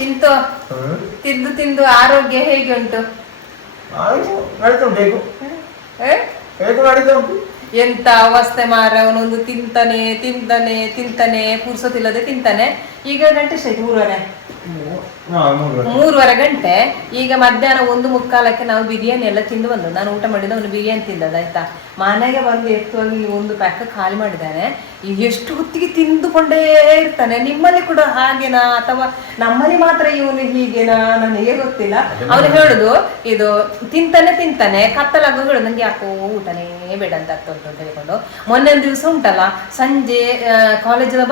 ಚಿಂತು ತಿಂದು ತಿಂದು ಆರೋಗ್ಯ ಹೇಗೆ ಉಂಟು? ಎಂತ ಅವಸ್ಥೆ ಮಾರ, ಅವನೊಂದು ತಿಂತಾನೆ ತಿಂತಾನೆ ತಿಂತಾನೆ ಪುರ್ಸೋತಿಲ್ಲದೆ ತಿಂತಾನೆ. ಈಗ ಗಂಟೆ ಎಷ್ಟಾಯ್ತು? 3:30 ಗಂಟೆ. ಈಗ ಮಧ್ಯಾಹ್ನ 1:45 ನಾವು ಬಿರಿಯಾನಿ ಎಲ್ಲ ತಿಂದು ಬಂದು, ನಾನು ಊಟ ಮಾಡಿದ ಅವನು ಬಿರಿಯಾನಿ ತಿಂದದಾಯ್ತಾ. ಮನೆಗೆ ಬಂದು ಎತ್ತುವಾಗಿ 1 ಪ್ಯಾಕ್ ಖಾಲಿ ಮಾಡಿದ್ದಾನೆ. ಎಷ್ಟು ಹೊತ್ತಿಗೆ ತಿಂದುಕೊಂಡೇ ಇರ್ತಾನೆ. ನಿಮ್ಮಲ್ಲಿ ಕೂಡ ಹಾಗೇನಾ ಅಥವಾ ನಮ್ಮಲ್ಲಿ ಮಾತ್ರ ಇವನು ಹೀಗೇನಾ ನನಗೆ ಗೊತ್ತಿಲ್ಲ. ಅವನು ಹೇಳುದು ಇದು ತಿಂತಾನೆ ಕತ್ತಲಾಗ ಹೇಳುದು ನಂಗೆ ಯಾಕೋ ಊಟನೇ ಬೇಡ ಅಂತ ಆಗ್ತಾ ಉಂಟು ಅಂತ ಹೇಳ್ಕೊಂಡು. ಮೊನ್ನೆ ಒಂದು ದಿವಸ ಉಂಟಲ್ಲ, ಸಂಜೆ ಕಾಲೇಜಿಂದ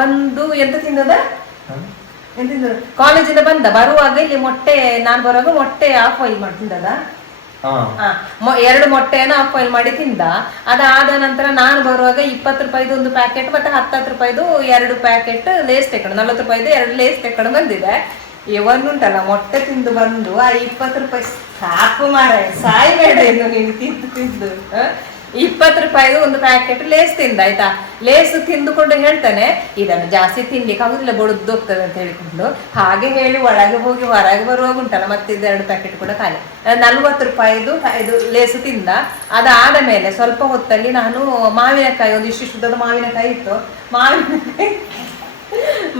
ಬಂದು ಎಂತ ತಿಂದದ, ಕಾಲೇಜಿಂದ ಬರುವಾಗ ಇಲ್ಲಿ ಮೊಟ್ಟೆ, ನಾನು ಬರುವಾಗ ಮೊಟ್ಟೆ ಆಫ್ ಆಯಿಲ್ ಮಾಡಿ ತಿಂದದ. 2 ಮೊಟ್ಟೆಯನ್ನು ಆಫ್ ಆಯಿಲ್ ಮಾಡಿ ತಿಂದ. ಅದಾದ ನಂತರ ನಾನು ಬರುವಾಗ 20 ರೂಪಾಯಿದು 1 ಪ್ಯಾಕೆಟ್ ಮತ್ತೆ 10 ರೂಪಾಯಿದು 2 ಪ್ಯಾಕೆಟ್ ಲೇಸ್ ತೆಕೊಂಡು, 40 ರೂಪಾಯಿದು 2 ಲೇಸ್ ತೆಕೊಂಡು ಬಂದಿದೆ. ಇವನ್ನುಂಟಲ್ಲ ಮೊಟ್ಟೆ ತಿಂದು ಬಂದು ಆ 20 ರೂಪಾಯಿ ಸಾಕು ಮಾರ, ಸಾಯ್ಬೇಡ ಇನ್ನು ನೀನು ತಿಂದು 20 ರೂಪಾಯಿದು 1 ಪ್ಯಾಕೆಟ್ ಲೇಸ್ ತಿಂದ ಆಯ್ತಾ. ಲೇಸ್ ತಿಂದುಕೊಂಡು ಹೇಳ್ತಾನೆ ಇದನ್ನು ಜಾಸ್ತಿ ತಿನ್ಲಿಕ್ಕೆ ಆಗುದಿಲ್ಲ, ಬೊಡದ್ದೋಗ್ತದೆ ಅಂತ ಹೇಳಿಕೊಂಡು. ಹಾಗೆ ಹೇಳಿ ಒಳಗೆ ಹೋಗಿ ಹೊರಗೆ ಬರುವಾಗ ಉಂಟಲ್ಲ ಮತ್ತೆ 2 ಪ್ಯಾಕೆಟ್ ಕೂಡ ಖಾಲಿ. 40 ರೂಪಾಯಿದು ಇದು ಲೇಸು ತಿಂದ. ಅದಾದ ಮೇಲೆ ಸ್ವಲ್ಪ ಹೊತ್ತಲ್ಲಿ ನಾನು ಮಾವಿನಕಾಯಿ, ಒಂದು ಇಷ್ಟು ದೊಡ್ಡ ಮಾವಿನಕಾಯಿ ಇತ್ತು,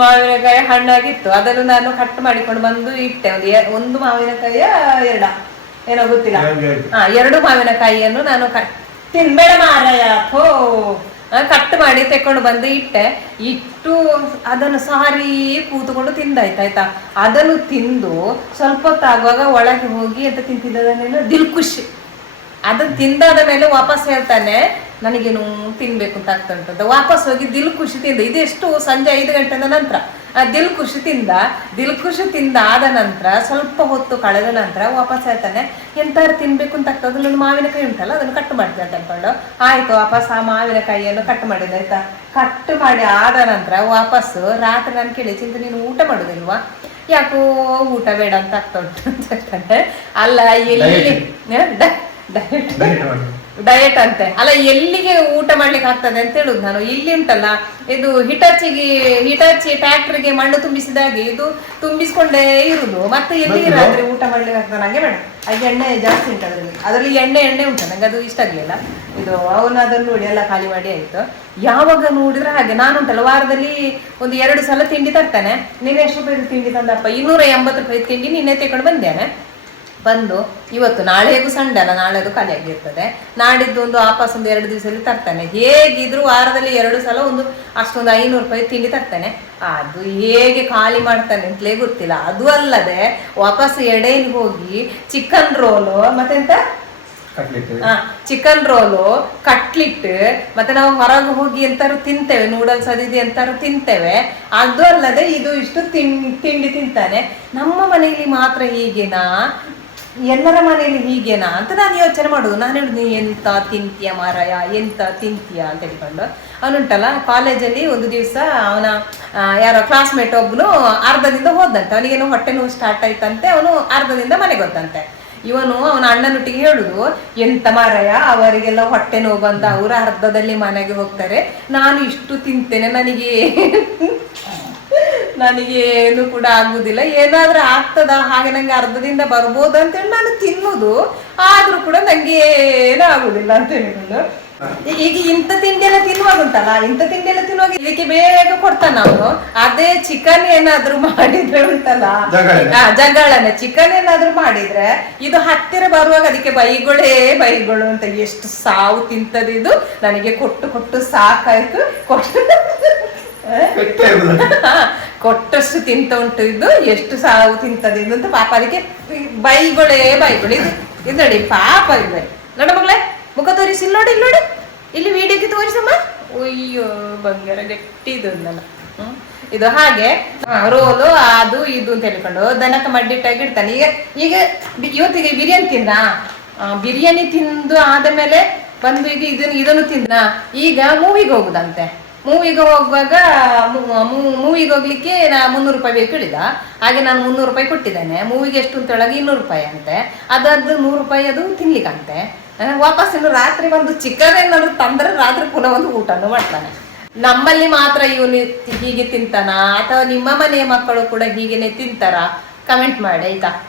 ಮಾವಿನಕಾಯಿ ಹಣ್ಣಾಗಿತ್ತು, ಅದನ್ನು ನಾನು ಕಟ್ ಮಾಡಿಕೊಂಡು ಬಂದು ಇಟ್ಟೆ. ಒಂದು ಮಾವಿನಕಾಯಿಯ 2 ಏನೋ ಗೊತ್ತಿಲ್ಲ, 2 ಮಾವಿನಕಾಯಿಯನ್ನು ನಾನು ತಿನ್ಬೇಡ ಮಾರಾಯ ಕಟ್ ಮಾಡಿ ತೆಕೊಂಡು ಬಂದು ಇಟ್ಟು ಅದನ್ನು ಸಾರಿ ಕೂತ್ಕೊಂಡು ತಿಂದಾಯ್ತಾಯ್ತಾ. ಅದನ್ನು ತಿಂದು ಸ್ವಲ್ಪ ಹೊತ್ತಾಗುವಾಗ ಒಳಗೆ ಹೋಗಿ ಎಂತ ತಿಂತಿದ್ದನೇನು ದಿಲ್ಖುಷ್. ಅದನ್ನು ತಿಂದಾದ ಮೇಲೆ ವಾಪಸ್ ಹೇಳ್ತಾನೆ ನನಗೇನು ತಿನ್ಬೇಕು ಅಂತ ಆಗ್ತಾ ಉಂಟು. ವಾಪಸ್ ಹೋಗಿ ದಿಲ್ಖುಷ್ ತಿಂದ. ಇದೆಷ್ಟು ಸಂಜೆ 5 ಗಂಟೆದ ನಂತರ ದಿಲ್ಖುಷ್ ತಿಂದ ಆದ ನಂತರ ಸ್ವಲ್ಪ ಹೊತ್ತು ಕಳೆದ ನಂತರ ವಾಪಸ್ ಹೇಳ್ತಾನೆ ಎಂತಾರು ತಿನ್ಬೇಕು ಅಂತ ಆಗ್ತದೆ, ನನ್ನ ಮಾವಿನಕಾಯಿ ಉಂಟಲ್ಲ ಅದನ್ನು ಕಟ್ ಮಾಡ್ತೀನಿ ಅಂತ ಅನ್ಕೊಂಡು. ಆಯ್ತು, ವಾಪಸ್ ಆ ಮಾವಿನಕಾಯಿಯನ್ನು ಕಟ್ ಮಾಡಿದೆ ಆಯ್ತಾ. ಕಟ್ ಮಾಡಿ ಆದ ನಂತರ ವಾಪಸ್ ರಾತ್ರಿ ನಾನು ಕೇಳಿ ಚಿಂತೆ ನೀನು ಊಟ ಮಾಡುದಿಲ್ವಾ, ಯಾಕೋ ಊಟ ಬೇಡ ಅಂತ ಆಗ್ತಾ ಉಂಟು ಅಂತ ಹೇಳ್ತಾನೆ. ಅಲ್ಲ ಎಲ್ಲಿ ಡಯಟ್ ಅಂತೆ, ಅಲ್ಲ ಎಲ್ಲಿಗೆ ಊಟ ಮಾಡ್ಲಿಕ್ಕೆ ಆಗ್ತದೆ ಅಂತ ಹೇಳುದು ನಾನು. ಇಲ್ಲಿ ಉಂಟಲ್ಲ ಇದು ಹಿಟಾಚಿ ಟ್ಯಾಕ್ಟ್ರಿಗೆ ಮಣ್ಣು ತುಂಬಿಸಿದಾಗೆ ಇದು ತುಂಬಿಸ್ಕೊಂಡೇ ಇರುದು, ಮತ್ತೆ ಎಲ್ಲಿಗೆ ರಾತ್ರಿ ಊಟ ಮಾಡ್ಲಿಕ್ಕೆ ಆಗ್ತದೆ. ನಂಗೆ ಬೇಡ, ಅದು ಎಣ್ಣೆ ಜಾಸ್ತಿ ಉಂಟು ಅದರಲ್ಲಿ ಎಣ್ಣೆ ಉಂಟು, ನಂಗೆ ಅದು ಇಷ್ಟ ಆಗ್ಲಿಲ್ಲ. ಇದು ಅವನು ಅದನ್ನು ನೋಡಿ ಎಲ್ಲ ಖಾಲಿ ಮಾಡಿ ಆಯ್ತು. ಯಾವಾಗ ನೋಡಿದ್ರೆ ಹಾಗೆ. ನಾನು ಉಂಟಲ್ಲ ವಾರದಲ್ಲಿ ಒಂದು 2 ಸಲ ತಿಂಡಿ ತರ್ತಾನೆ. ನೀನು ಎಷ್ಟು ರೂಪಾಯಿ ತಿಂಡಿ ತಂದಪ್ಪ? 280 ರೂಪಾಯಿ ತಿಂಡಿ ನಿನ್ನೆ ತೆಕೊಂಡು ಬಂದು ಇವತ್ತು ನಾಳೆ ಹೇಗೂ ಸಂಡೆ ಅಲ್ಲ, ನಾಳೆ ಅದು ಖಾಲಿ ಆಗಿರ್ತದೆ. ನಾಡಿದ್ದು ಒಂದು ವಾಪಸ್ ಒಂದು 2 ದಿವಸದಲ್ಲಿ ತರ್ತಾನೆ. ಹೇಗಿದ್ರು ವಾರದಲ್ಲಿ 2 ಸಲ ಅಷ್ಟೊಂದು 500 ರೂಪಾಯಿ ತಿಂಡಿ ತರ್ತಾನೆ. ಅದು ಹೇಗೆ ಖಾಲಿ ಮಾಡ್ತಾನೆ ಅಂತಲೇ ಗೊತ್ತಿಲ್ಲ. ಅದು ಅಲ್ಲದೆ ವಾಪಸ್ ಎಡೆಯಲ್ಲಿ ಹೋಗಿ ಚಿಕನ್ ರೋಲು ಮತ್ತೆಂತ ಚಿಕನ್ ರೋಲು, ಕಟ್ಲಿಟ್, ಮತ್ತೆ ನಾವು ಹೊರಗೆ ಹೋಗಿ ಎಂತಾರು ತಿಂತೇವೆ, ನೂಡಲ್ಸ್ ಅದಿದೆ ಎಂತಾರು ತಿಂತೇವೆ. ಅದು ಅಲ್ಲದೆ ಇದು ಇಷ್ಟು ತಿಂಡಿ ತಿಂತಾನೆ. ನಮ್ಮ ಮನೆಯಲ್ಲಿ ಮಾತ್ರ ಹೀಗೇನಾ, ಎಲ್ಲರ ಮನೆಯಲ್ಲಿ ಹೀಗೇನಾ ಅಂತ ನಾನು ಯೋಚನೆ ಮಾಡುದು. ನಾನು ಹೇಳುದು ನೀ ಎಂತ ತಿಂತೀಯ ಮಾರಾಯ, ಎಂತ ತಿಂತೀಯ ಅಂತ ಹೇಳ್ಕೊಂಡು. ಅವನುಂಟಲ್ಲ ಕಾಲೇಜಲ್ಲಿ ಒಂದು ದಿವಸ ಅವನ ಯಾರೋ ಕ್ಲಾಸ್ಮೇಟ್ ಒಬ್ಬನು ಅರ್ಧದಿಂದ ಹೋದಂತೆ. ಅವನಿಗೇನು ಹೊಟ್ಟೆ ನೋವು ಸ್ಟಾರ್ಟ್ ಆಯ್ತಂತೆ, ಅವನು ಅರ್ಧದಿಂದ ಮನೆಗೆ ಹೋದಂತೆ. ಇವನು ಅವನ ಅಣ್ಣನೊಟ್ಟಿಗೆ ಹೇಳುದು ಎಂತ ಮಾರಾಯ, ಅವರಿಗೆಲ್ಲ ಹೊಟ್ಟೆ ನೋವು ಬಂದ ಅವರು ಅರ್ಧದಲ್ಲಿ ಮನೆಗೆ ಹೋಗ್ತಾರೆ, ನಾನು ಇಷ್ಟು ತಿಂತೇನೆ, ನನಗೇನು ಕೂಡ ಆಗುದಿಲ್ಲ, ಏನಾದ್ರೂ ಆಗ್ತದ ಹಾಗೆ ನಂಗೆ ಅರ್ಧದಿಂದ ಬರ್ಬೋದು ಅಂತೇಳಿ ನಾನು ತಿನ್ನುದು, ಆದ್ರೂ ಕೂಡ ನಂಗೆ ಏನೂ ಆಗುದಿಲ್ಲ ಅಂತ ಹೇಳಿಕೊಂಡು. ಈಗ ಇಂಥ ತಿಂಡಿ ಎಲ್ಲ ತಿನ್ನುವಾಗ ಉಂಟಲ್ಲ, ಇಂಥ ತಿಂಡಿ ಎಲ್ಲ ತಿನ್ನುವಾಗ ಇದಕ್ಕೆ ಬೇಗ ಕೊಡ್ತಾನ ಅವನು. ಅದೇ ಚಿಕನ್ ಏನಾದ್ರು ಮಾಡಿದ್ರೆ ಉಂಟಲ್ಲ, ಜಗಳನೆ ಚಿಕನ್ ಏನಾದ್ರು ಮಾಡಿದ್ರೆ ಇದು ಹತ್ತಿರ ಬರುವಾಗ ಅದಕ್ಕೆ ಬೈಗಳು ಅಂತ. ಎಷ್ಟು ಸಾವು ತಿಂತದಿದು, ನನಗೆ ಕೊಟ್ಟು ಸಾಕಾಯ್ತು, ಕೊಟ್ಟಷ್ಟು ತಿಂತ ಉಂಟು ಇದು, ಎಷ್ಟು ಸಾವು ತಿಂತದೆ ಇದು ಅಂತ. ಪಾಪ ಅದಕ್ಕೆ ಬೈಗಳು ಇದು ನೋಡಿ, ಪಾಪ ಇದೆ ನೋಡ ಮಗಳೇ, ಮುಖ ತೋರಿಸಿ ಇಲ್ಲಿ ನೋಡಿ, ಇಲ್ಲಿ ವಿಡಿಯೋಕ್ಕೆ ತೋರಿಸಮ್ಮ. ಅಯ್ಯೋ ಬಂಗಾರ ಗಟ್ಟಿದು ಅಂದಲ್ಲ. ಇದು ಹಾಗೆ ರೋಲು ಅದು ಇದು ಅಂತ ಹೇಳ್ಕೊಂಡು ದನಕ ಮಡ್ಡಿಟ್ಟಾಗಿ ಇಡ್ತಾನೆ. ಈಗ ಇವತ್ತಿಗೆ ಬಿರಿಯಾನಿ ತಿಂದು ಆದ ಮೇಲೆ ಬಂದು ಈಗ ಇದನ್ನು ತಿಂದ. ಈಗ ಮೂವಿಗೆ ಹೋಗುದಂತೆ. ಮೂವಿಗೆ ಹೋಗುವಾಗ ಮೂವಿಗೆ ಹೋಗ್ಲಿಕ್ಕೆ 300 ರೂಪಾಯಿ ಬೇಕು ಹೇಳಿದ. ಹಾಗೆ ನಾನು 300 ರೂಪಾಯಿ ಕೊಟ್ಟಿದ್ದೇನೆ. ಮೂವಿಗೆ ಎಷ್ಟು ಅಂತ ಹೇಳಾಗ 200 ರೂಪಾಯಿ ಅಂತೆ. ಅದಾದ್ದು 100 ರೂಪಾಯಿ ಅದು ತಿನ್ಲಿಕ್ಕಂತೆ. ವಾಪಸ್ ಇನ್ನು ರಾತ್ರಿ ಬಂದು ಚಿಕನ್ ಏನಾದ್ರು ತಂದ್ರೆ ರಾತ್ರಿ ಪುನಃ ಒಂದು ಊಟನೂ ಮಾಡ್ತಾನೆ. ನಮ್ಮಲ್ಲಿ ಮಾತ್ರ ಇವನು ಹೀಗೆ ತಿಂತಾನ ಅಥವಾ ನಿಮ್ಮ ಮನೆಯ ಮಕ್ಕಳು ಕೂಡ ಹೀಗೇನೆ ತಿಂತಾರ? ಕಮೆಂಟ್ ಮಾಡಿ ಆಯ್ತಾ.